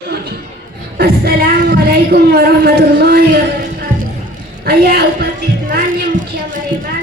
अस्सलामुअलैकुम वरहमतुल्लाहि वबरकातुहू। અહીંયા ઉપસ્થિત માન્ય મુખ્ય મહેમાન,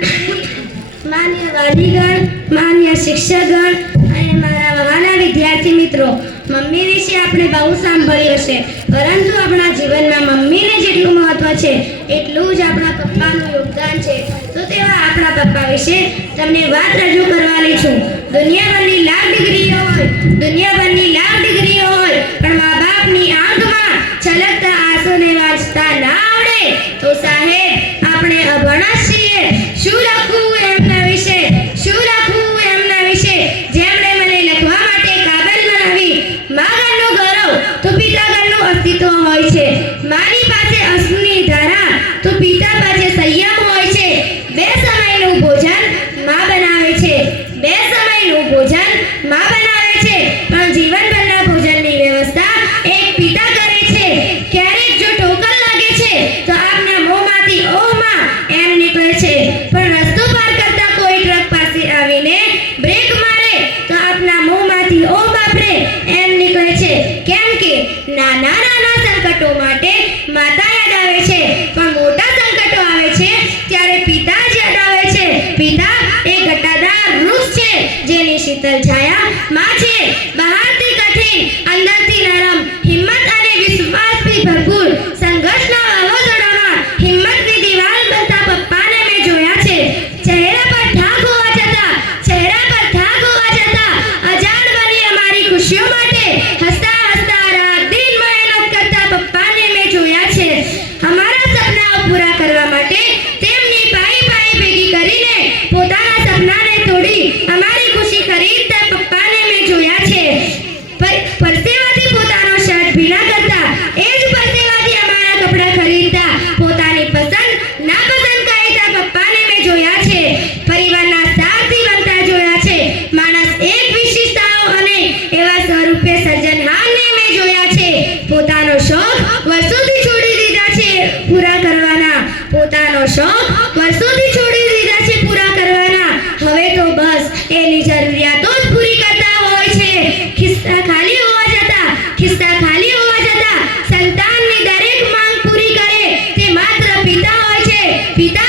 માન્ય વાલીગણ, માન્ય શિક્ષકગણ અને મારા વહાલા વિદ્યાર્થી મિત્રો, મમ્મી વિશે આપણે બહુ સાંભળ્યું હશે, પરંતુ આપણા જીવનમાં મમ્મીને જેટલું મહત્વ છે એટલું જ આપણા પપ્પાનું યોગદાન છે. તો તેવા આપણા પપ્પા વિશે તમને વાત રજૂ કરવાની છું. દુનિયાભરની લાખ ડિગ્રીઓ હોય, દુનિયાભરની લાખ ડિગ્રીઓ હોય, પણ મા બાપની આંખમાં છલકતા આંસુને વાંચતા ના આવડે તો સાહેબ આપણે અભણ છીએ. શું લખવું એમના વિશે, શું લખવું એમના વિશે, જેમણે મને લખવા માટે કાબિલ બનાવી. મા ઘરનું ગૌરવ તો પિતા ઘરનું અસ્તિત્વ હોય છે. મારી પાસે અશ્રુની ધારા તો પિતા પાસે સંયમ હોય છે. બે સમયનું ભોજન મા બનાવે છે, બે સમયનું ભોજન મા બનાવે છે, પણ જીવનભરના ભોજનની વ્યવસ્થા એક પિતા કરે છે. ક્યારેક જો ઠોકર લાગે છે તો આપના મોંમાંથી ઓહ માં એમ નીકળે છે, પણ રસ્તો પાર કરતા કોઈ ટ્રક પાસે આવીને બ્રેક મારે તો આપના મોંમાંથી ઓહ બાપરે એમ નીકળે છે. કેમ કે નાના નાના સંકટો માટે માતા યાદ આવે છે, પણ મોટા સંકટો આવે છે ત્યારે પિતા જ યાદ આવે છે. પિતા એ ઘટાદાર વૃક્ષ છે જેની શીતળ છાયા માં છે. બહારથી કઠિન, અંદરથી નરમ, હિંમત અને વિશ્વાસથી ભરપૂર. સંઘર્ષના વાવાઝોડામાં હિંમતની દિવાલ બનતા પપ્પાને મેં જોયા છે. ચહેરા પર થાક હોવા છતાં, ચહેરા પર થાક હોવા છતાં અજાણ બની અમારી ખુશીઓ માટે હસતા હસતા રાત દિન મહેનત કરતા પપ્પાને મેં જોયા છે. અમારા સપનાઓ પૂરા કરવા માટે તેમની પાઈ પાઈ ભેગી કરીને પોતાના સપનાને તોડી અમારી ખુશી ખરીદતા પપ્પાને મેં જોયા છે. પરસેવાથી પોતાનો શર્ટ ભીના કરતા, એ જ પરસેવાથી અમારા કપડાં ખરીદતા, પોતાની પસંદ નાપસંદ કહેતા પપ્પાને મેં જોયા છે. પરિવારના સારથી બનતા જોયા છે. માણસ એક વિશેષતાઓ અને એવા સ્વરૂપે સર્જનહારને મેં જોયા છે. પોતાનો શોખ વર્ષોથી છોડી દીધા છે પૂરા કરવાના, પોતાનો શોખ વર્ષોથી છોડી દીધા છે પૂરા કરવાના. હવે તો બસ એની જરૂરિયાતો જ પૂરી કરતા હોય છે. ખિસ્સા ખાલી હોવા છતાં, ખિસ્સા ખાલી હોવા છતાં સંતાનની દરેક માંગ પૂરી કરે તે માત્ર પિતા હોય છે. પિતા